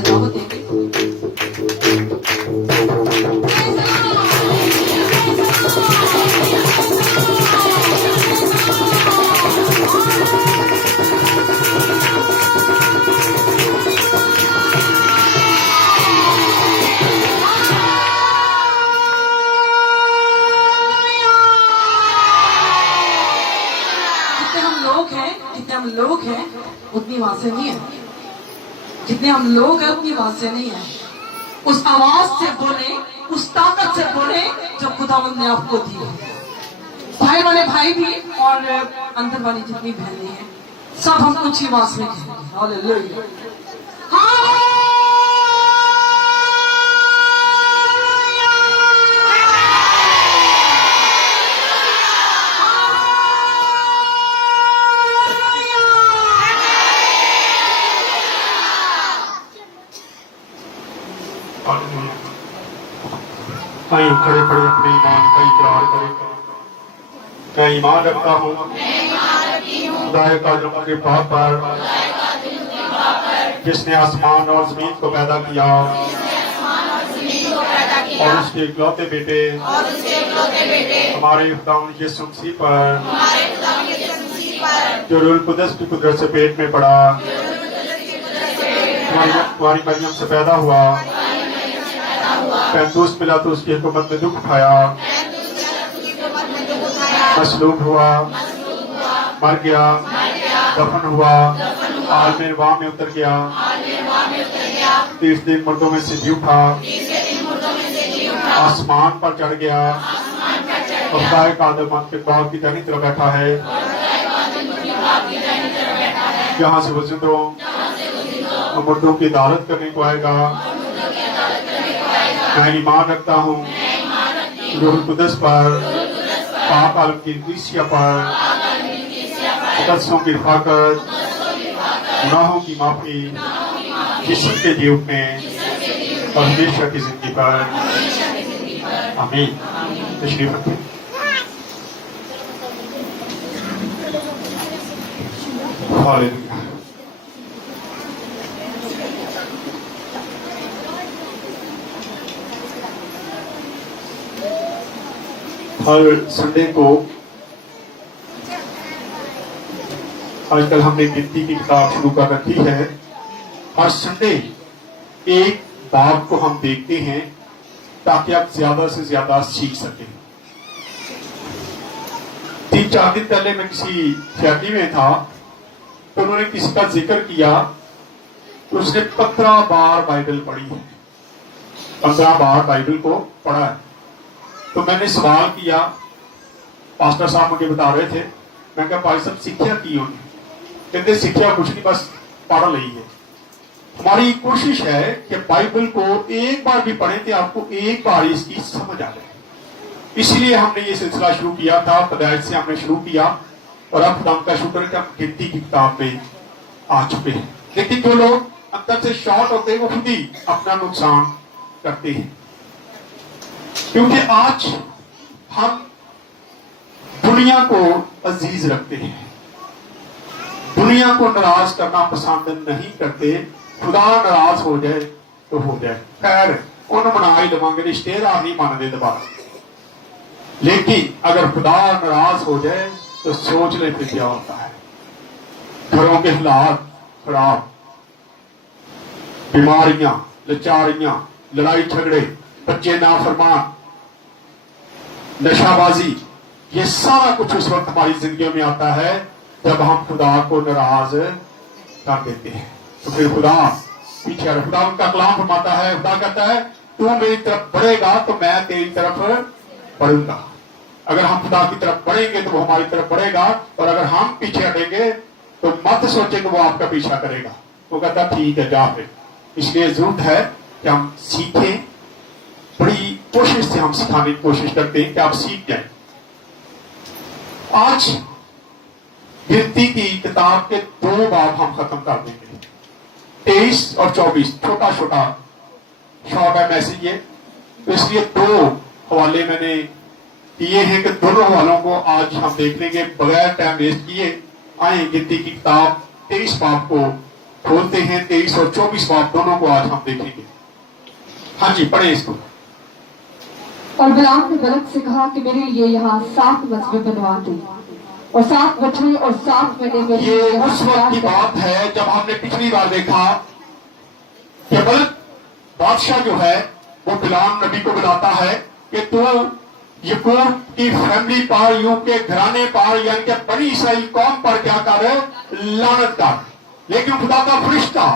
دعوت دیں گے. جتنے ہم لوگ ہیں اتنی آوازیں نہیں ہیں. جتنے ہم لوگ ہیں اتنی آوازیں نہیں ہیں. اس آواز سے بولیں, اس طاقت سے بولیں جو خداوند نے آپ کو دی ہے. باہر والے بھائی بھی اور اندر والی جتنی بہنیں ہیں سب ہم اونچی آواز میں کہیں گے ہاللیلویا. کھڑے کھڑے اپنے ایمان کا اقرار کریں. میں ایمان رکھتا ہوں خدا قادر کے پاک پر جس نے آسمان اور زمین کو پیدا کیا اور اس کے اکلوتے بیٹے ہمارے خداوند یسوع مسیح پر جو روح القدس کی قدرت سے پیٹ میں پڑا, تمہاری مریم سے پیدا ہوا, پینتوس پلاطس کی حکومت میں دکھ اٹھایا, مصلوب ہوا, مر گیا, دفن ہوا, عالم ارواح میں اتر گیا, 30 دن مردوں میں سے جی اٹھا, آسمان پر چڑھ گیا اور خدا قادر مند کے باغ کی دائنی طرف بیٹھا ہے, جہاں سے وہ زندوں اور مردوں کی عدالت کرنے کو آئے گا. میں ایمان رکھتا ہوں روح القدس پر, پاک عالم کی کلیسیا پر, مقدسوں کی رفاقت, گناہوں کی معافی, جسم کے جی اٹھنے اور ہمیشہ کی زندگی پر. آمین. تشریف رکھیں. ہاللیلویا. ہر سنڈے کو آج کل ہم نے گنتی کی کتاب شروع کر رکھی ہے. ہر سنڈے ایک باب کو ہم دیکھتے ہیں تاکہ آپ زیادہ سے زیادہ سیکھ سکیں. 3-4 دن پہلے میں کسی فیملی میں تھا تو انہوں نے کسی کا ذکر کیا تو اس نے 15 بار بائبل پڑھی ہے, 15 بار بائبل کو پڑھا ہے. تو میں نے سوال کیا, پاسٹر صاحب مجھے بتا رہے تھے, میں کہا بھائی صاحب سیکھیا کی ہوئی؟ کہتے سیکھیا کچھ نہیں, بس پڑھ رہی ہے. ہماری کوشش ہے کہ بائبل کو ایک بار بھی پڑھیں کہ آپ کو ایک بار اس کی سمجھ آ جائے. اس لیے ہم نے یہ سلسلہ شروع کیا تھا, پیدائش سے ہم نے شروع کیا اور اب خدا کا شکر ہے کہ ہم گنتی کی کتاب میں آ چکے ہیں. لیکن جو لوگ اندر سے شارٹ ہوتے ہیں وہ خود ہی اپنا نقصان کرتے ہیں, کیونکہ آج ہم دنیا کو عزیز رکھتے ہیں, دنیا کو ناراض کرنا پسند نہیں کرتے. خدا ناراض ہو جائے تو ہو جائے, خیر انہوں منا ہی دبا گے, رشتے دار نہیں مانتے دوبارہ. لیکن اگر خدا ناراض ہو جائے تو سوچ لیں پھر کیا ہوتا ہے. گھروں کے حالات خراب, بیماریاں, لاچاریاں, لڑائی جھگڑے, بچے نافرمان, نشہ بازی, یہ سارا کچھ اس وقت ہماری زندگیوں میں آتا ہے جب ہم خدا کو ناراض کر دیتے ہیں. تو پھر خدا پیچھے, خدا ان کا کلام فرماتا ہے, خدا کہتا ہے تو میری طرف بڑھے گا تو میں تیری طرف بڑھوں گا. اگر ہم خدا کی طرف بڑھیں گے تو وہ ہماری طرف بڑھے گا, اور اگر ہم پیچھے ہٹیں گے تو مت سوچیں کہ وہ آپ کا پیچھا کرے گا. وہ کہتا ٹھیک ہے جا پھر. اس لیے ضرورت ہے کہ ہم سیکھیں, بڑی کوشش سے ہم سکھانے کی کوشش کرتے ہیں کہ آپ سیکھ جائیں. آج گنتی کی کتاب کے 2 باب ہم ختم کر دیں گے, 23 اور 24. چھوٹا چھوٹا شارٹ ہے میسج یہ, تو اس لیے 2 حوالے میں نے کیے ہیں کہ دونوں حوالوں کو آج ہم دیکھ لیں گے بغیر ٹائم ویسٹ کیے. آئیں گنتی کی کتاب 23 باب کو खोलते हैं 23 और 24 बाब दोनों को आज हम देखेंगे। हाँ जी, पढ़े इसको। और बिलाम ने बलक से कहा कि मेरे लिए यहाँ 7 मजबे बनवा दे और 7 बछड़े और 7 मेंढे मेरे ये लिए उस वक्त की बात है जब हमने पिछली बार देखा कि बलक बादशाह जो है वो बिलाम नबी को बताता है कि तू यकूब की फैमिली पर, यूं के घराने पर, यानी कि बनी इसराइल कौम पर क्या कर, लानत कर। लेकिन खुदा का फरिश्ता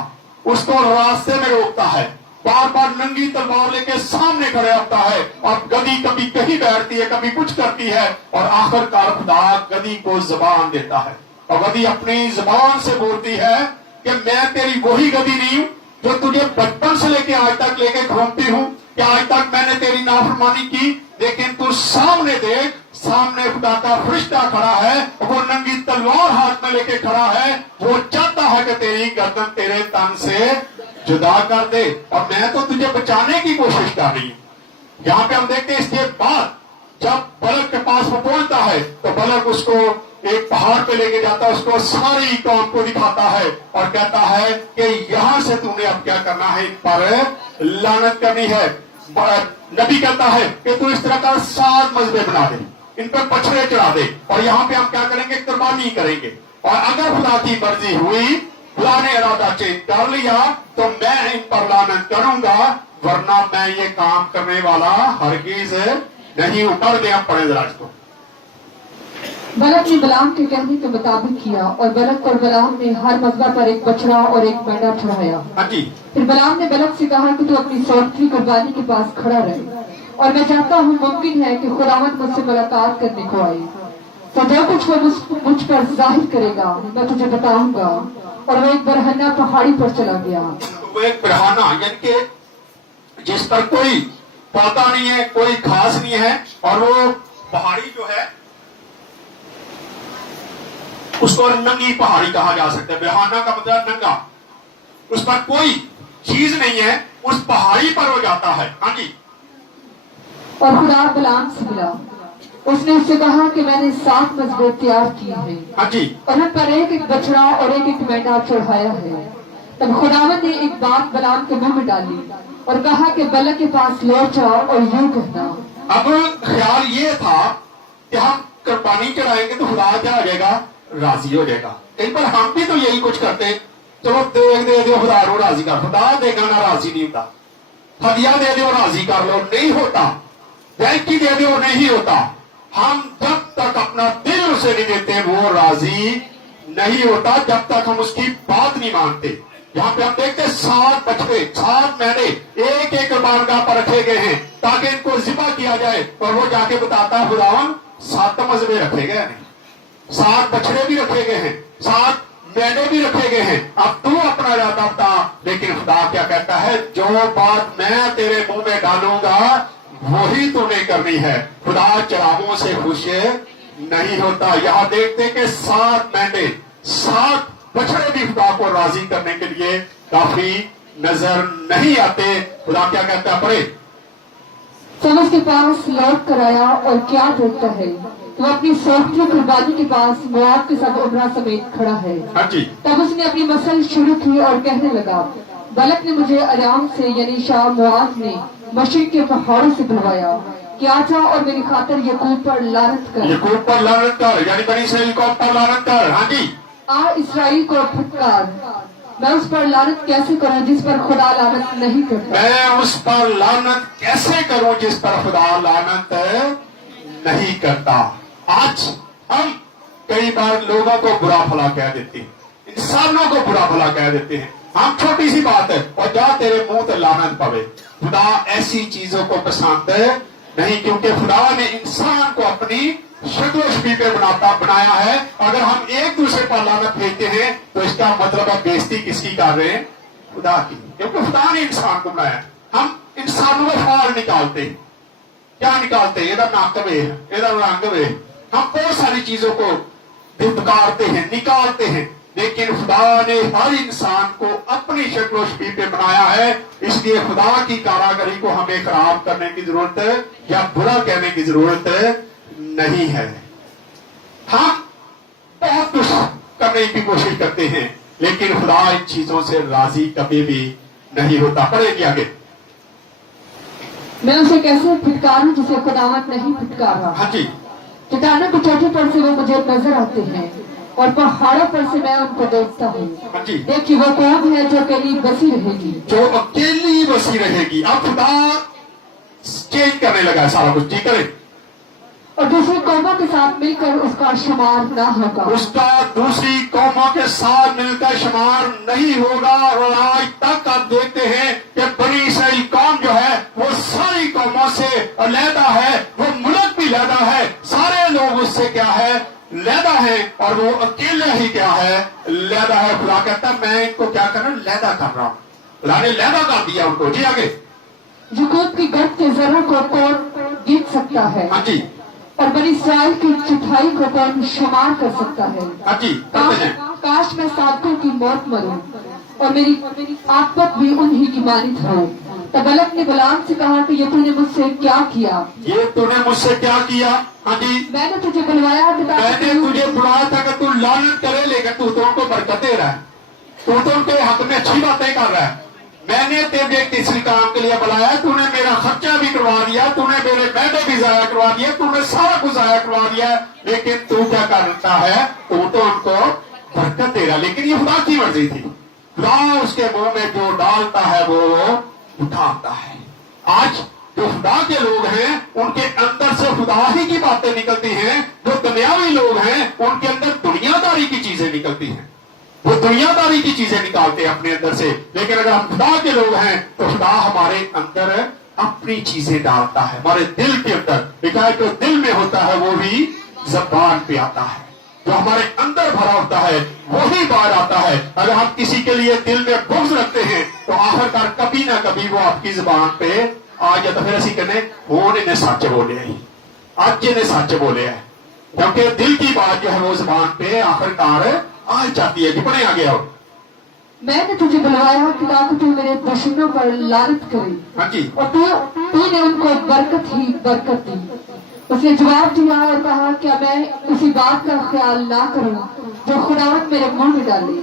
उसको रास्ते में रोकता है, बार बार नंगी तलवार लेके सामने खड़े होता है और गधी कभी कहीं बैठती है, कभी कुछ करती है और आखिरकार खुदा गधी को जबान देता है और गधी अपनी जबान से बोलती है कि मैं तेरी वही गधी नहीं हूं जो तुझे बचपन से लेके आज तक लेके घूमती हूं, कि आज तक मैंने तेरी नाफरमानी की, लेकिन तू सामने देख, सामने खुदा का फरिश्ता खड़ा है, वो नंगी तलवार हाथ में लेके खड़ा है, वो चाहता है कि तेरी गर्दन तेरे तन से जुदा कर दे और मैं तो तुझे बचाने की कोशिश कर रही हूं। यहाँ पे हम देखते हैं इसके बाद जब बलक के पास वो पहुंचता है तो बलक उसको एक पहाड़ पे लेके जाता है, उसको सारी कौम को दिखाता है और कहता है कि यहां से तूने अब क्या करना है, इन पर लानत करनी है। नबी कहता है कि तू इस तरह का 7 मजबे बना दे, इन पर बछड़े चढ़ा दे और यहाँ पे हम क्या करेंगे, कुर्बानी करेंगे और अगर खुदा की मर्जी हुई, खुदा ने इरादा चेंज कर लिया तो मैं इन पर लानत करूंगा, वरना मैं ये काम करने वाला हरगिज नहीं। ऊपर दे, हम पढ़े जरा इसको। बलक ने बिलाम के कहने के मुताबिक किया और बलक और बिलाम ने हर मजबा पर एक बछड़ा और एक मेंढा चढ़ाया। हाँ जी। फिर बिलाम ने बलक से कहा कि तू अपनी सौतरी कुर्बानी के पास खड़ा रहे और मैं चाहता हूँ मुमकिन है कि खुदावंद मुझसे मुलाकात करने को आए, तो जो कुछ वो मुझ पर जाहिर करेगा मैं तुझे बताऊंगा। और वो एक बरहना पहाड़ी पर चला गया। वो एक बरहाना यानी कि जिस पर कोई पौधा नहीं है, कोई घास नहीं है और वो पहाड़ी जो है उसको नंगी पहाड़ी कहा जा सकता है। बरहाना का मतलब नंगा, उस पर कोई चीज नहीं है, उस पहाड़ी पर वो जाता है। हाँ जी। और खुदा बिलाम से मिला, उसने उससे कहा कि मैंने 7 मजबे तैयार किए हैं। हाँ जी। और उन पर एक एक बछड़ा और एक एक मेंढा चढ़ाया है। तब खुदावंद ने एक बात बिलाम के मुंह में डाली और कहा कि बलक के पास लौट जाओ और यूं कहना। अब ख्याल ये था कि हम कुर्बानी चढ़ाएंगे तो खुदा क्या हो जाएगा, राजी हो जाएगा। कई बार हम भी तो यही कुछ करते हैं, चलो दे दो खुदा को राजी कर, खुदा देगा ना राजी नहीं होता, हदिया दे दो राजी कर लो, नहीं होता, बैंकी दे दो नहीं होता। हम जब तक अपना दिल उसे नहीं देते वो राजी नहीं होता, जब तक हम उसकी बात नहीं मानते। यहाँ पे हम देखते हैं 7 बछड़े 7 मेंढे एक एक कुर्बानगाह पर रखे गए हैं ताकि इनको जिबा किया जाए और वो जाके बताता है खुदावन 7 मजबे रखे गए हैं, 7 बछड़े भी रखे गए हैं, 7 मेंढे भी रखे गए हैं, अब तू अपना इरादा बता। लेकिन खुदा क्या कहता है, जो बात मैं तेरे मुंह में डालूंगा वही तूने करनी है। खुदा चरावों से खुश नहीं होता। यहाँ देखते कि 7 मेंढे 7 बछड़े भी खुदा को राजी करने के लिए काफी नजर नहीं आते। खुदा क्या कहता है, पढ़े। तब उसके पास लौट कर आया और क्या देखता है, तो अपनी सौतरी कुर्बानी के पास मोआब के सब उमरा समेत खड़ा है। हाँ जी। तब उसने अपनी मसल शुरू की और कहने लगा, बलक ने मुझे अराम से यानी शाह मोआब ने मशरिक के पहाड़ों से बुलवाया कि आजा और मेरी खातिर यकूब पर लानत कर, यकूब पर लानत कर, यानी बनी इसराइल को पर लानत कर। हाँ जी। आ इसराइल को फटकार, मैं उस पर लानत कैसे करूं जिस पर खुदा लानत नहीं करता। मैं उस पर लानत कैसे करूं जिस पर खुदा लानत नहीं करता। आज हम कई बार लोगों को बुरा भला कह देते हैं, इंसानों को बुरा भला कह देते हैं। हम छोटी सी बात है और जा तेरे मुंह पे लानत पवे। खुदा ऐसी चीजों को पसंद नहीं, क्योंकि खुदा ने इंसान को अपनी शक्ल शबीह पे बनाया है। अगर हम एक दूसरे पर लानत भेजते हैं तो इसका मतलब है बेइज्जती किसकी कर रहे हैं, खुदा की, क्योंकि खुदा ने इंसान को बनाया। हम इंसानों में फाल निकालते हैं, क्या निकालते हैं, इधर नाकवे इधर रंगवे, हम बहुत सारी चीजों को धिक्कारते हैं, निकालते हैं। लेकिन खुदा ने हर इंसान को अपनी शक्ल शबीह पे बनाया है, इसलिए खुदा की कारागरी को हमें खराब करने की जरूरत या बुरा कहने की जरूरत नहीं है। हम बहुत कुछ करने की कोशिश करते हैं, लेकिन खुदा इन चीजों से राजी कभी भी नहीं होता। पढ़ेगी आगे। मैं उसे कैसे फटकारूं जिसे खुदावंद नहीं फटकारा। हाँ जी, चट्टानों की चोटी पर से वो मुझे नजर आते हैं और पहाड़ों पर से मैं उनको देखता हूँ। हाँ जी, देखिए वो कौन है जो अकेली बसी रहेगी। जो अकेली बसी रहेगी। अब खुदा चेंज करने लगा है सारा कुछ। जी करे। और दूसरी कौमों के साथ मिलकर उसका शुमार ना होगा। उसका दूसरी कौमों के साथ मिलकर शुमार नहीं होगा। और आज तक आप देखते हैं कि बनी इसराइल कौम जो है वो सारी कौमों से अलहदा है, वो मुल्क भी अलहदा है, सारे लोग उससे क्या है, लहदा है, और वो अकेला ही क्या है, लहदा है। खुदा कहता है मैं इनको क्या कर रहा हूं, लहदा कर रहा हूं। खुदा ने लहदा कर दिया उनको। जी आगे। यकूब की गर्द के जरों को कौन गिन सकता है हाँ जी, और बनी इसराइल की चौथाई को कौन शुमार कर सकता है। हाँ जी, करते हैं। काश मैं साधकों की मौत मरूं और मेरी आफत भी उन्हीं की मानित हो। तब बलक ने गुलाम से कहा कि ये तूने मुझसे क्या किया। ये तूने मुझसे क्या किया। हाँ जी, मैंने तुझे बुलवाया कि मैंने तुझे बुलाया था कि तू लानत करे, लेकिन तू तो उनको बरकत दे रहा है, तू तो उनके हक में अच्छी बातें कर रहा है। मैंने तेरे किसी काम के लिए बुलाया, तूने मेरा खर्चा भी करवा दिया, तूने मेरे मैदे भी जाया करवा दिया, तूने सारा कुछ जाया करवा दिया, लेकिन तू क्या करता है, तू तो उनको बरकत दे रहा। लेकिन ये खुदा की मर्जी थी। खुदा उसके मुंह में जो डालता है वो उठाता है। आज जो खुदा के लोग हैं उनके अंदर से खुदा ही की बातें निकलती हैं। जो दुनियावी लोग हैं उनके अंदर दुनियादारी की चीजें निकलती हैं। वो दुनियादारी की चीजें निकालते हैं अपने अंदर से। लेकिन अगर हम खुदा के लोग हैं तो खुदा हमारे अंदर अपनी चीजें डालता है, हमारे दिल के अंदर। लिखा है जो दिल में होता है वो भी जबान पे आता है। जो हमारे अंदर भरा होता है वही बाहर आता है। अगर हम किसी के लिए दिल में बुग़्ज़ रखते हैं तो आखिरकार कभी ना कभी वो आपकी जुबान पे आ जाता। फिर असी कहने होने ने सच बोले, आज ने सच बोले है, क्योंकि दिल की बात जो है वो जुबान पे आखिरकार आ जाती है। कितने आगे आओ। मैंने तुझे बुलवाया कि ताकि तू मेरे दुश्मनों पर लानत करे। हाँ जी, और तूने उनको बरकत ही बरकत दी। उसने जवाब दिया और कहा क्या मैं उसी बात का ख्याल ना करूं जो खुदावंद मेरे मुंह में डाले।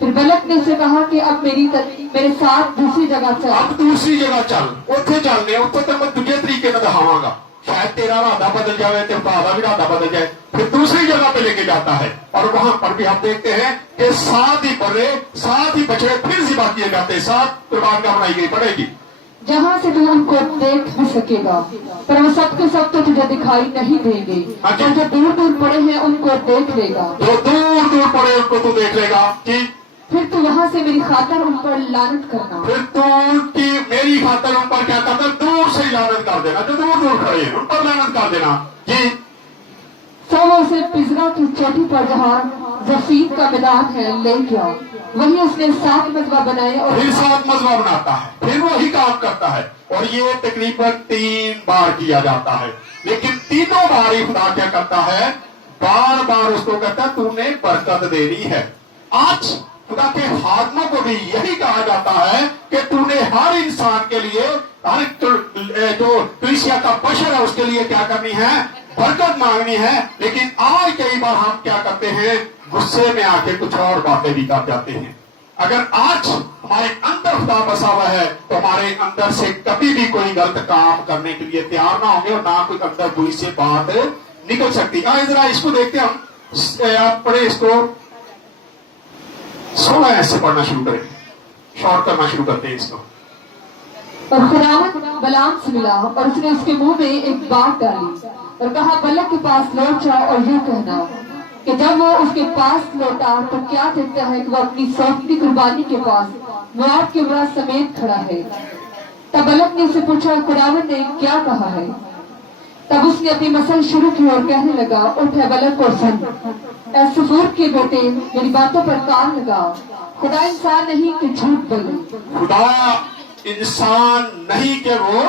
फिर बलक ने से कहा कि अब मेरे साथ दूसरी जगह चल। अब दूसरी जगह चल, उत्थे चलने, उत्थे तो मैं दूजे तरीके में दिखावांगा। शायद तेरा इरादा बदल जाए, तेरे खुदा का भी इरादा बदल जाए। फिर दूसरी जगह पे लेके जाता है और वहां पर भी हम देखते हैं कि साथ ही बर्रे, साथ ही बछड़े फिर ज़िबा किए जाते हैं। साथ कुर्बान का बनाई गई पड़ेगी जहाँ से तू उनको देख भी सकेगा, पर वो सब के सब तो तुझे दिखाई नहीं देंगे। हाँ जी। और जो दूर दूर पड़े हैं उनको देख लेगा। जो दूर दूर पड़े उनको तू देख लेगा। कि फिर तू वहाँ से मेरी खातर उन पर लानत करना। फिर तू उनकी मेरी खातर उन पर क्या करना, दूर से ही लानत कर देना। जो दूर दूर खड़े हैं उन पर लानत कर देना। जी, सो वो उसे पिजरा की चोटी पर जहाँ जफीर का मैदान है ले गया। वही उसने 7 मजबा बनाए और फिर 7 मजबा बनाता है, फिर वही काम करता है। और ये तकरीबन 3 बार किया जाता है। लेकिन तीनों बार ही खुदा क्या करता है, बार बार उसको कहता है तूने बरकत देनी है। आज खुदा के खादमों को भी यही कहा जाता है कि तूने हर इंसान के लिए, हर जो कलीसिया का बशर है उसके लिए क्या करनी है, बरकत मांगनी है। लेकिन आज कई बार हम क्या करते हैं, गुस्से में आके कुछ और बातें भी कर जाते हैं। अगर आज हमारे अंदर खुदा बसा हुआ है तो हमारे अंदर से कभी भी कोई गलत काम करने के लिए तैयार ना होंगे और ना कोई अंदर बुरी से बात निकल सकती। आज जरा इसको देखते हैं हम, आप पढ़े इसको 16 ऐसे पढ़ना शुरू करें, शॉर्ट करना शुरू करते हैं इसको। और खुदावंद बलाम से मिला और उसने उसके मुंह में एक बात डाली और कहा बलक के पास लौट जाओ और यूं कहना कि जब वो उसके पास लौटा तो क्या देखता है कि वो अपनी सौंपी कुर्बानी के पास मोआब के उमरा समेत खड़ा है। तब बलक ने उसे पूछा खुदावंद ने क्या कहा है। तब उसने अपनी मसल शुरू की और कहने लगा उठ है बलक और सुन, ऐ सफूर के बेटे मेरी बातों पर कान लगा। खुदा इंसान नहीं कि झूठ बोले। खुदा इंसान नहीं कि वो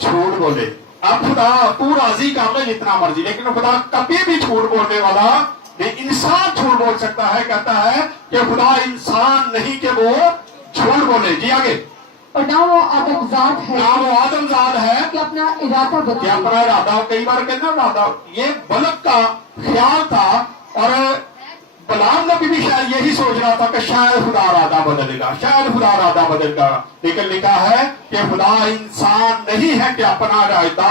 झूठ बोले। अब खुदा तू राजी कर ले जितना मर्जी, लेकिन खुदा कभी भी झूठ बोलने वाला नहीं। इंसान झूठ बोल सकता है, कहता है कि खुदा इंसान नहीं कि वो झूठ बोले। जी आगे। और ना वो आदमजात है, ना वो आदमजात है कि अपना इरादा कि बताए। अपना इरादा, कई बार कहना इरादा, ये बलक का ख्याल था। और गुलाम नबी भी शायद यही सोच रहा था कि शायद खुदा इरादा बदलेगा, शायद खुदा इरादा बदलेगा, लेकिन लिखा है कि खुदा इंसान नहीं है कि अपना इरादा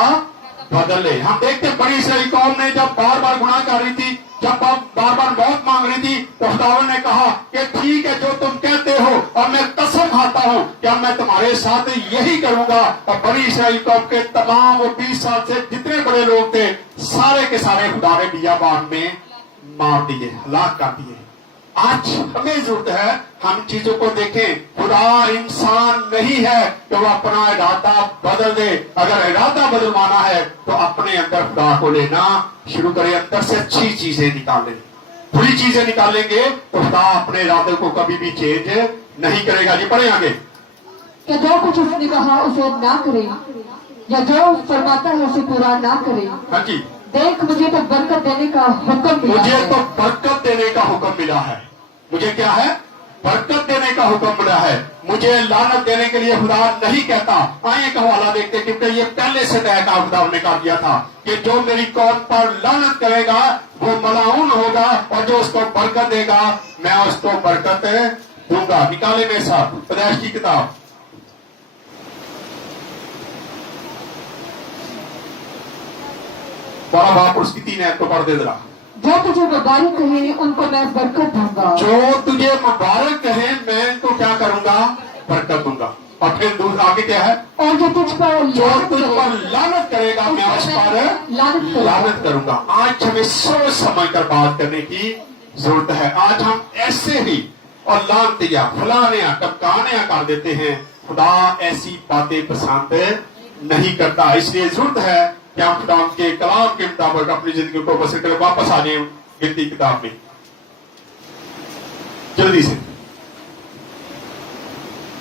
बदले। हम देखते बड़ी इसराइली कौम ने जब बार बार गुनाह कर रही थी, जब बार बार मौत मांग रही थी, तो खुदावन ने कहा कि ठीक है जो तुम कहते हो, और मैं कसम खाता हूं कि अब मैं तुम्हारे साथ यही करूंगा। और बड़ी इसराइली कौम के तमाम वो 20 साल से जितने बड़े लोग थे, सारे के सारे खुदा ने बियाबान में मार दिए, हलाक कर दिए। आज हमें जरूरत है हम चीजों को देखें। खुदा इंसान नहीं है कि वो अपना इरादा बदल दे। अगर इरादा बदलवाना है तो अपने अंदर खुदा को लेना शुरू करें, अंदर से अच्छी चीजें निकालें। बुरी चीजें निकालेंगे तो खुदा अपने इरादे को कभी भी चेंज नहीं करेगा। जी पढ़े आगे। कि जो कुछ उसने कहा उसे ना करे, या जो फरमाता है उसे पूरा ना करे। हाँ जी, देख मुझे तो बरकत देने का हुक्म मिला मुझे है। तो बरकत देने का हुक्म मिला है। मुझे क्या है? बरकत देने का हुक्म मिला है। मुझे लानत देने के लिए खुदा नहीं कहता। आइए का हवाला देखते, क्योंकि ये पहले से तय का खुदा ने कर दिया था कि जो मेरी कौम पर लानत करेगा वो मलाउन होगा, और जो उसको बरकत देगा मैं उसको बरकत दूंगा। निकाले मेरे साथ पैदाइश की किताब, 12 बाप उसकी 3 आयत को पढ़ दे जरा। जो तुझे मुबारक कहे उनको मैं बरकत दूंगा। जो तुझे मुबारक कहे मैं इनको क्या करूंगा? बरकत दूंगा। और फिर दूसरा आगे क्या है? और जो तुझ पर जो तुझ पर लानत करेगा मैं उस पर लानत करूंगा। आज हमें सोच समझ कर बात करने की जरूरत है। आज हम ऐसे ही और लानतिया फलाने टपकाने कर देते हैं। खुदा ऐसी बातें पसंद नहीं करता। इसलिए जरूरत है कि हम खुदा के कलाम के मुताबिक अपनी जिंदगी को बसर कर वापस आ जाए गिनती किताब में जल्दी से।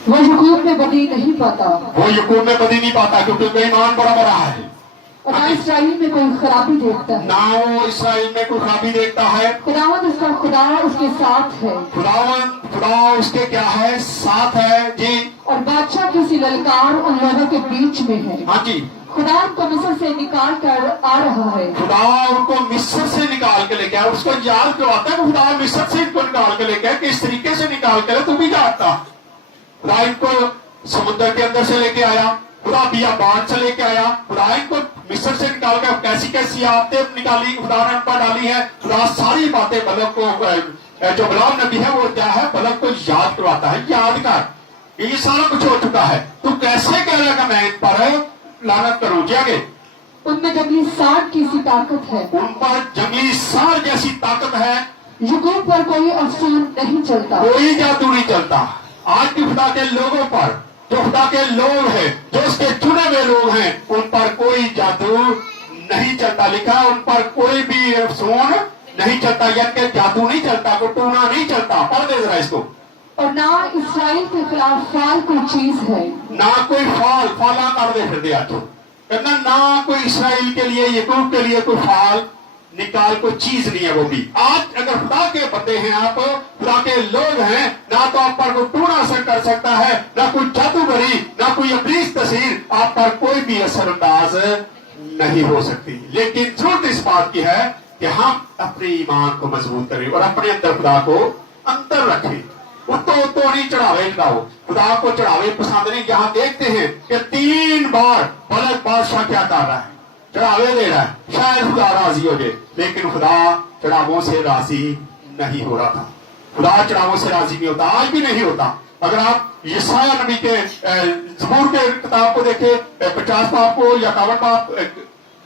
वो यकूब में बदी नहीं पाता, वो यकूब में बदी नहीं पाता क्योंकि उनका ईमान बड़ा बड़ा है। और ना इसराइल में कोई खराबी देखता है। ना वो इसराइल में कोई खराबी देखता है। खुदावंद उसका खुदा उसके साथ है। खुदा उसके क्या है? साथ है जी। और बादशाह की सी ललकार उन लोगों के बीच में है। हाँ जी। खुदा उनको मिस्र से निकाल कर आ रहा है। खुदा उनको मिस्र से निकाल के लेके आया। उसको याद करवाता है कि खुदा मिस्र से इनको निकाल के लेके आया। किस तरीके से निकाल के तू भी जानता। खुदा इनको समुद्र के अंदर से लेके आया, खुदा बियाबान से लेके आया, खुदा इनको मिस्र से निकाल के कैसी कैसी आदतें निकाली खुदा ने उन पर डाली है। खुदा सारी बातें बलक को, जो गुलाम नबी है वो क्या है? बलक को याद करवाता है। याद कर, ये सारा कुछ हो चुका है, तू कैसे कह रहा है कि मैं इन पर लानत करूं? जी आगे। उनमें जंगली सांड की सी ताकत है। उन पर जंगली सांड जैसी ताकत है। यकूब पर कोई अफसून नहीं चलता। कोई जादू नहीं चलता। आज भी खुदा के लोगों पर, जो खुदा के लोग हैं, जो उसके चुने हुए लोग हैं, उन पर कोई जादू नहीं चलता। लिखा उन पर कोई भी अफसून नहीं चलता, यानी जादू नहीं चलता, कोई टूना नहीं चलता। पढ़ दे जरा इसको। और ना इसराइल के खिलाफ फाल कोई चीज है। ना कोई फाला कर दे फिर दिया तो कहना ना कोई इसराइल के लिए, यकूब के लिए कोई फाल निकाल कोई चीज नहीं है। वो भी आज अगर खुदा के बंदे हैं आप, खुदा के लोग हैं, ना तो आप पर कोई टूना असर कर सकता है, ना कोई जादूगरी, ना कोई अबलीस तस्वीर आप पर कोई भी असरअंदाज नहीं हो सकती। लेकिन जरूरत इस बात की है कि हम अपने ईमान को मजबूत करें और अपने अंदर खुदा को अंदर रखें। तो नहीं चढ़ावे चढ़ाओ, खुदा को चढ़ावे पसंद नहीं। यहाँ देखते हैं कि 3 बार बलक बादशाह क्या कर रहा है? चढ़ावे दे रहा है, शायद खुदा राजी हो जाए, लेकिन खुदा चढ़ावों से राजी नहीं हो रहा था। खुदा चढ़ावों से राजी नहीं होता, आज भी नहीं होता। अगर आप यशायाह नबी के ज़बूर के किताब को देखें, 50 बाप को या 51 बाप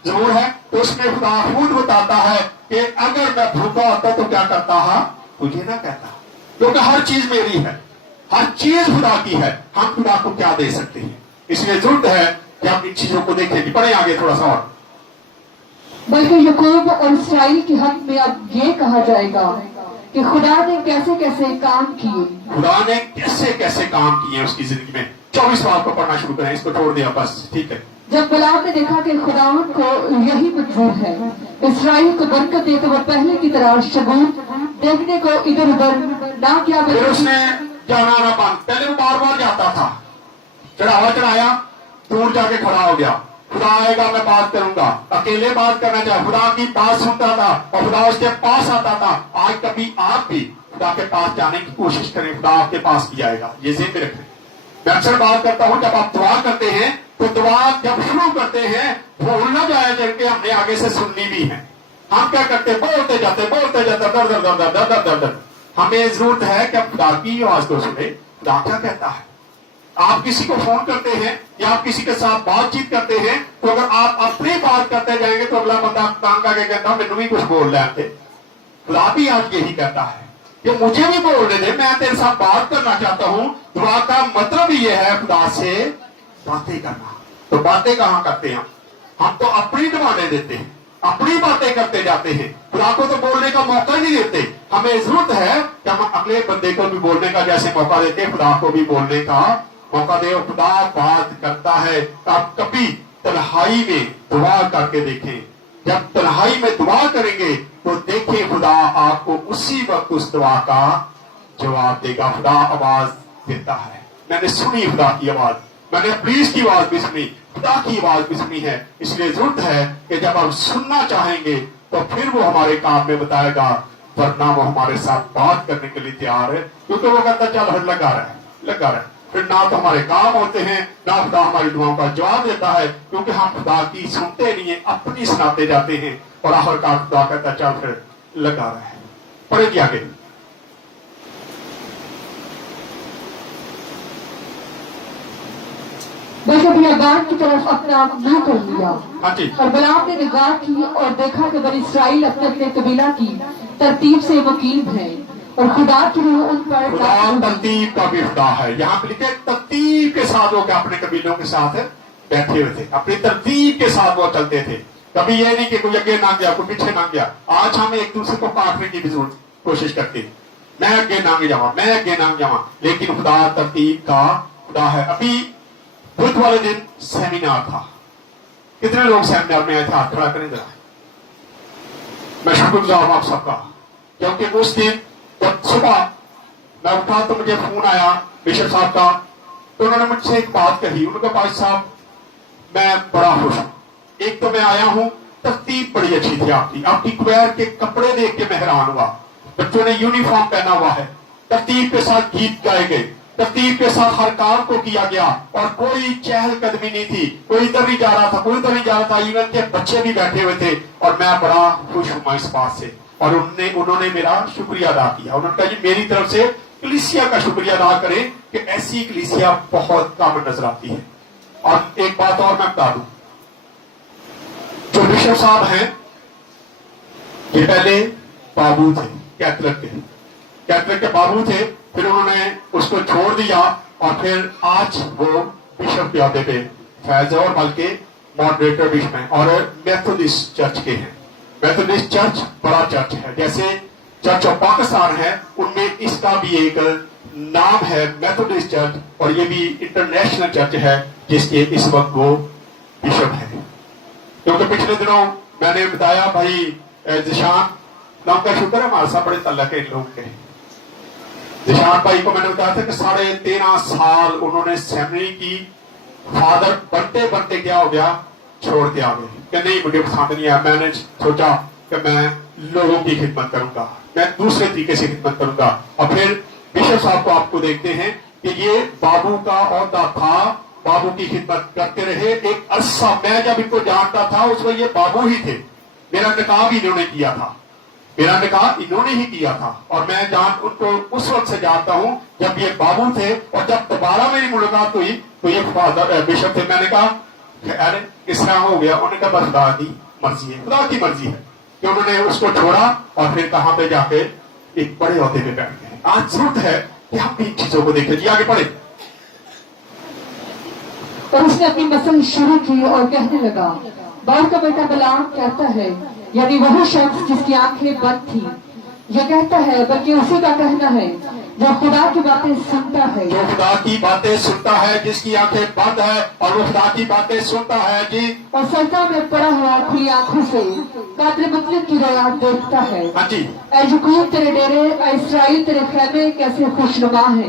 ज़बूर है, तो उसमें खुदा खुद बताता है कि अगर मैं भूखा होता तो क्या करता है? तुझे ना कहता, क्योंकि हर चीज मेरी है, हर चीज खुदा की है। हम खुदा को क्या दे सकते हैं? इसलिए जरूरत है कि हम इन चीजों को देखें। पढ़े आगे थोड़ा सा और। बल्कि यकूब और इसराइल के हक में अब ये कहा जाएगा कि खुदा ने कैसे कैसे काम किए। खुदा ने कैसे कैसे काम किए उसकी जिंदगी में। 24 बाप को पढ़ना शुरू करें, इसको छोड़ दिया बस, ठीक है। जब गुलाम ने देखा कि खुदावंद को यही मंजूर है इसराइल को बरकत दे, तो वह पहले की तरह शगुन देखने को इधर उधर ना किया। फिर उसने जाना ना बंद। पहले वो बार बार जाता था, चढ़ावा चढ़ाया, दूर जाके खड़ा हो गया, खुदा आएगा मैं बात करूंगा, अकेले बात करना चाहे, खुदा की बात सुनता था और खुदा उसके पास आता था। आज कभी आप भी खुदा के पास जाने की कोशिश करें, खुदा आपके पास भी आएगा। ये ज़हन में रखें। मैं अक्सर बात करता हूं, जब आप दुआ करते हैं तो दुआ जब शुरू करते हैं भूल ना जाए करके हमने आगे से सुननी भी है। हम क्या करते हैं, बोलते जाते दर दर दर दर दर दर दर दर। हमें जरूरत है कि आप खुदा की आवाज को सुने, खुदा क्या कहता है। आप किसी को फोन करते हैं या आप किसी के साथ बातचीत करते हैं तो अगर आप अपनी बात करते जाएंगे तो अगला बंदा तांग आके कहता मेनू भी कुछ बोल रहे थे। खुदा भी आज यही कहता है कि मुझे भी बोलने दे, मैं तेरे साथ बात करना चाहता हूं। दुआ का मतलब ही यह है खुदा से बातें करना। तो बातें कहां करते हैं हम तो अपनी डिमांडें देते हैं, अपनी बातें करते जाते हैं, खुदा को तो बोलने का मौका ही नहीं देते। हमें जरूरत है कि हम अगले बंदे को भी बोलने का जैसे मौका देते हैं, खुदा को भी बोलने का मौका दे। खुदा बात करता है। आप कभी तन्हाई में दुआ करके देखें, जब तन्हाई में दुआ करेंगे तो देखें खुदा आपको उसी वक्त उस दुआ का जवाब देगा। खुदा आवाज देता है। मैंने सुनी खुदा की आवाज, मैंने पुलिस की आवाज भी सुनी, खुदा की आवाज भी सुनी है। इसलिए जरूरत है कि जब हम सुनना चाहेंगे तो फिर वो हमारे काम में बताएगा, वरना वो हमारे साथ बात करने के लिए तैयार है, क्योंकि वो कहता चल लगा रहे। फिर ना तो हमारे काम होते हैं, ना खुदा हमारी दुआओं का जवाब देता है, क्योंकि हम खुदा की सुनते नहीं है, अपनी सुनाते जाते हैं। और आखिरकार खुदा कहता चल फिर लगा रहे। पढ़े आगे। बस अपने बात की तरफ अपना मुंह कर लिया। हाँ जी। और बलाम ने निगाह की और देखा कि बनी इसराइल अपने अपने कबीला की तरतीब से मुकीम है और खुदा की रूह उन पर खुदा तरतीब का भी खुदा है। यहाँ पे लिखे तरतीब के साथ वो अपने कबीलों के साथ बैठे हुए थे, अपनी तरतीब के साथ वो चलते थे। कभी ये नहीं कि कोई आगे ना गया कोई पीछे ना गया। आज हम एक दूसरे को काटने की भी जरूर कोशिश करते हैं, मैं आगे ना जावा, मैं आगे ना जावा। लेकिन खुदा तरतीब का खुदा है। अभी बुध वाले दिन सेमिनार था, कितने लोग सेमिनार में आए थे? हाथ खड़ा करें जरा। मैं शुक्रगुजार हूं आप सबका, क्योंकि उस दिन जब सुबह मैं उठा तो मुझे फोन आया बिशप साहब का, तो उन्होंने मुझसे एक बात कही। उन्होंने कहा भाई साहब मैं बड़ा खुश हूं, एक तो मैं आया हूं, तरतीब बड़ी अच्छी थी आपकी क्वायर के कपड़े देख के मैं हैरान हुआ। बच्चों ने यूनिफॉर्म पहना हुआ है, तरतीब के साथ गीत गाए गए, तरतीब के साथ हर काम को किया गया और कोई चहल कदमी नहीं थी। कोई इधर नहीं जा रहा था, कोई उधर नहीं जा रहा था, इवन के बच्चे भी बैठे हुए थे। और मैं बड़ा खुश हुआ इस बात से। और उन्होंने मेरा शुक्रिया अदा किया। उन्होंने कहा जी मेरी तरफ से कलीसिया का शुक्रिया अदा करें कि ऐसी कलीसिया बहुत कम नजर आती है। और एक बात और मैं बता दूं, जो बिशप साहब हैं ये पहले बाबू थे, कैथलिक के बाबू थे, फिर उन्होंने उसको छोड़ दिया और फिर आज वो बिशप के अहदे पे फैज है और बल्कि मॉडरेटर बिशप हैं और मेथोडिस्ट चर्च के हैं। मेथोडिस्ट चर्च बड़ा चर्च है, जैसे चर्च ऑफ पाकिस्तान है उनमें इसका भी एक नाम है मेथोडिस्ट चर्च, और ये भी इंटरनेशनल चर्च है जिसके इस वक्त वो बिशप है। क्योंकि पिछले दिनों मैंने बताया भाई जिशान नाम का शुक्र है हमारे साथ बड़े तल्लक है इन लोग के। जिशान भाई को मैंने बताया था कि 13.5 साल उन्होंने सेमिनरी की, फादर बनते बनते क्या हो गया, छोड़ के आ गए कि नहीं मुझे पसंद नहीं आया। मैंने सोचा कि मैं लोगों की खिदमत करूंगा, मैं दूसरे तरीके से खिदमत करूंगा। और फिर बिशप साहब को आपको देखते हैं कि ये बाबू का ओहदा था, बाबू की खिदमत करते रहे एक अरसा। मैं जब इनको जानता था उस वक्त ये बाबू ही थे, मेरा निकाह भी इन्होंने किया था, मेरा निकाह इन्होंने ही किया था। और मैं उनको उस वक्त से जानता हूं जब ये बाबू थे। और जब दोबारा मेरी मुलाकात हुई तो ये फादर बिशप थे। मैंने कहा अरे किस तरह हो गया? उन्होंने कहा बस खुदा की मर्जी है, खुदा की मर्जी है कि उन्होंने उसको छोड़ा और फिर कहां पे जाके एक बड़े ओहदे पे बैठ गए। आज जरूरत है कि हम भी इन चीजों को देखें। जी आगे पढ़े। और उसने अपनी मसल शुरू की और कहने लगा, बाल का बेटा बलाम कहता है, यानी वही शख्स जिसकी आंखें बंद थी, यह कहता है, बल्कि उसी का कहना है जो खुदा की बातें सुनता है, जो खुदा की बातें सुनता है, जिसकी आंखें बंद है और वो खुदा की बातें सुनता है जी, और सजदा में पड़ा हुआ खुली आंखों से कातिल मुतलक की रोया देखता है। हाँ जी। ऐ यकूब तेरे डेरे, ऐ इसराइल तेरे खैमे कैसे खुशनुमा है।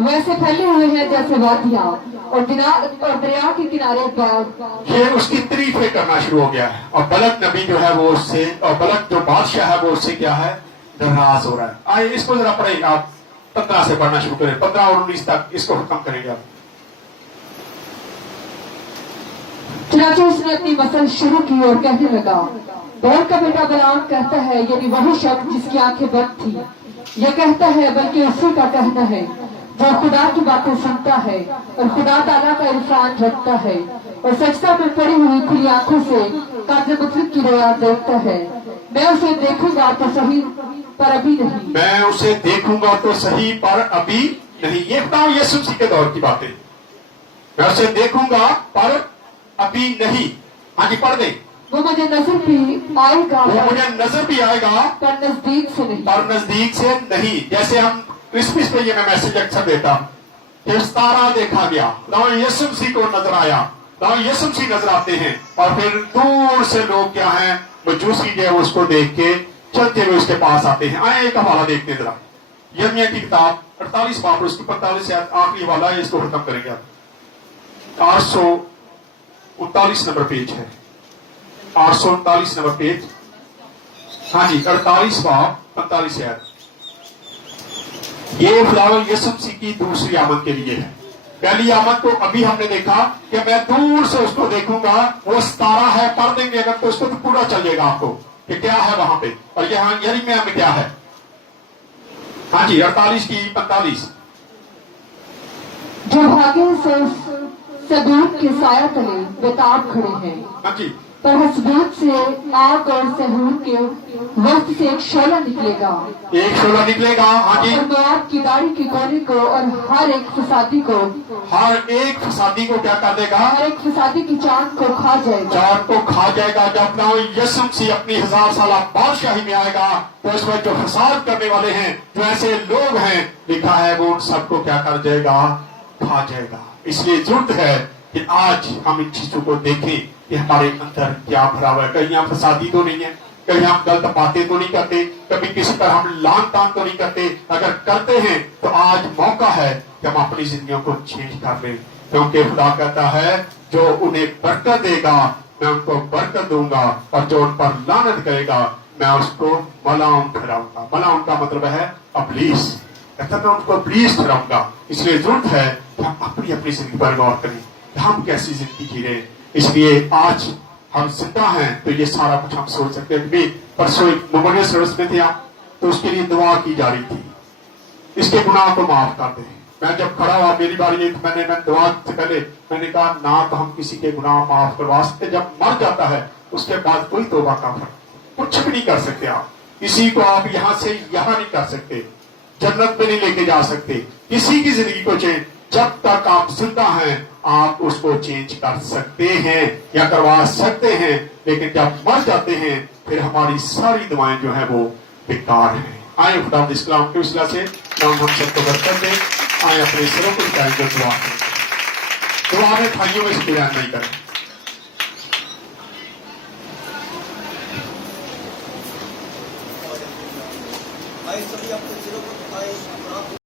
वैसे फैले हुए हैं जैसे वादियां और दरिया के किनारे बाग। ये उसकी तारीफें करना शुरू हो गया है और बलक नबी जो है वो उससे, और बलक जो बादशाह है वो उससे क्या है, नाराज हो रहा है। आइए इसको जरा पढ़े, आप 15 से पढ़ना शुरू करें, 15 और 19 तक इसको खत्म करेंगे आप। चुनाचे उसने अपनी मसल शुरू की और कहने लगा, बौर का बेटा बलाम कहता है, यानी वही शब्द जिसकी आंखें बंद थी, यह कहता है बल्कि उसी का कहना है जो खुदा की बातें सुनता है और खुदा ताला का इरफान रखता है और सजदा में पड़ी हुई खुली आंखों से काज़े मुतलक की रोया देखता है। मैं उसे देखूंगा तो सही पर अभी नहीं। मैं उसे देखूंगा तो सही पर अभी नहीं। ये बताओ यीशु मसीह के दौर की बातें। मैं उसे देखूंगा पर अभी नहीं। हाँ जी पढ़ दे। वो मुझे नजर भी आएगा, वो मुझे नजर भी आएगा पर नजदीक से नहीं। पर नजदीक से नहीं। जैसे हम क्रिसमस पे ये मैं मैसेज अक्सर देता हूं कि तारा देखा गया, ना यीशु मसीह को नजर आया, ना यीशु मसीह नजर आते हैं और फिर दूर से लोग क्या हैं, मजूसी जो है उसको देख के चलते हुए उसके पास आते हैं। आए एक हवाला देखते हैं जरा, यिर्मयाह की किताब 48 बाब उसकी 45 से आखिरी वाला है, इसको खत्म करेंगे आप। 839 नंबर पेज है, 839 नंबर पेज। हाँ जी 48 बाब 45 से। ये खुदावंद यीशु मसीह की दूसरी आमद के लिए है। पहली आमद को अभी हमने देखा कि मैं दूर से उसको देखूंगा, वो सितारा है, पढ़ देंगे अगर तो उसको तो पूरा चल जाएगा आपको कि क्या है वहां पे और यहाँ यिर्मयाह में क्या है। हाँ जी 48 की 45। जो भागे सदूर के साया तले बेताब खड़े हैं, हाँ जी पर हसबूत से आग और सहूर के वक्त से एक शोला निकलेगा, एक शोला निकलेगा। हाँ जी और मोआब की दाढ़ी के कोने को और हर एक फसादी को क्या कर देगा, हर एक फसादी की चांद को खा जाएगा, चांद को खा जाएगा। जब ना यीशु मसीह अपनी 1000 साल बादशाही में आएगा तो उसमें जो फसाद करने वाले हैं, जो ऐसे लोग हैं, लिखा है वो उन सबको क्या कर जाएगा, खा जाएगा। इसलिए जरूरत है कि आज हम इन चीजों को देखें कि हमारे अंदर क्या भरा हुआ है। कहीं हम फसादी तो नहीं है, कहीं हम गलत बातें तो नहीं करते, कभी किसी पर हम लान तान तो नहीं करते। अगर करते हैं तो आज मौका है कि हम अपनी जिंदगियों को चेंज कर लें, क्योंकि खुदा कहता है जो उन्हें बरकत देगा मैं उनको बरकत दूंगा और जो उन पर लानत करेगा मैं उसको मलाउन ठहराऊंगा। मलाउन का मतलब है अबलीस, कहता मैं उनको अबलीस ठहराऊंगा। इसलिए जरूरत है कि हम अपनी अपनी जिंदगी पर गौर करें, हम कैसी जिंदगी जी रहे हैं। इसलिए आज हम जिंदा हैं तो ये सारा कुछ हम सोच सकते हैं। कि परसों एक मेमोरियल सर्विस में थे आप, तो उसके लिए दुआ की जा रही थी, इसके गुनाह को माफ कर दे। मैं जब खड़ा हुआ मेरी बारी तो मैं दुआ से पहले मैंने कहा ना तो हम किसी के गुनाह माफ करवा सकते, जब मर जाता है उसके बाद कोई तौबा का कुछ भी नहीं कर सकते। आप किसी को आप यहाँ से यहाँ नहीं कर सकते, जन्नत में नहीं लेके जा सकते, किसी की जिंदगी को चेंज जब तक आप जिंदा हैं आप उसको चेंज कर सकते हैं या करवा सकते हैं, लेकिन जब मर जाते हैं फिर हमारी सारी दुआएं जो है वो बेकार हैं। आए खुदा इस कलाम के वसीला से हम सबको बरकत दें। आए अपने सिरों को उठाएंगे, दुआ करें, दुआ में भाइयों में से नहीं करें। भाई सभी अपने सिरों को उठाएं।